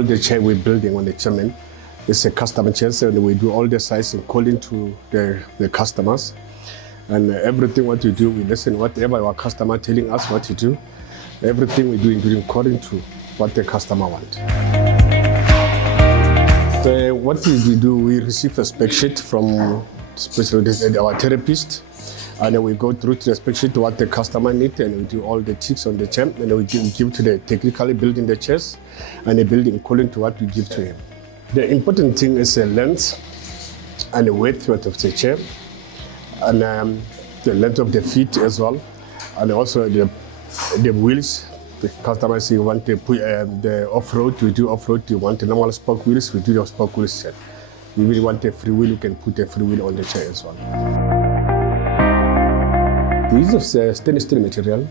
all the chair we're building on the chairman. It's a customer chair, and we do all the sizing according to the customers. And everything what we do, we listen whatever our customer telling us what to do. Everything we do according to what the customer wants. So what we do, we receive a spec sheet from especially our therapist, and then we go through to the spec sheet what the customer needs, and we do all the ticks on the chair, and then we give to the technically building the chairs, and the building according to what we give to him. The important thing is the length and the width of the chair, and the length of the feet as well, and also the wheels. The customers say you want to put the off-road, we do off-road. You want the normal spoke wheels, we do the spoke wheels set. If you really want a free wheel, you can put a free wheel on the chair as well. The use of stainless steel material,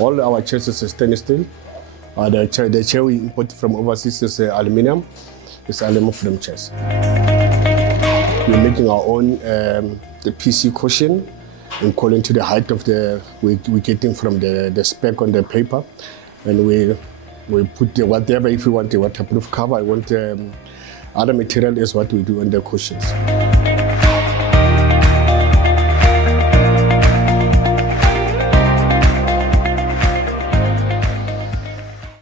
all our chairs is stainless steel. The chair we import from overseas is aluminum. It's aluminum frame chairs. We're making our own the PC cushion according to the height of we're getting from the spec on the paper, and we put whatever, if we want the waterproof cover, I want other material is what we do on the cushions.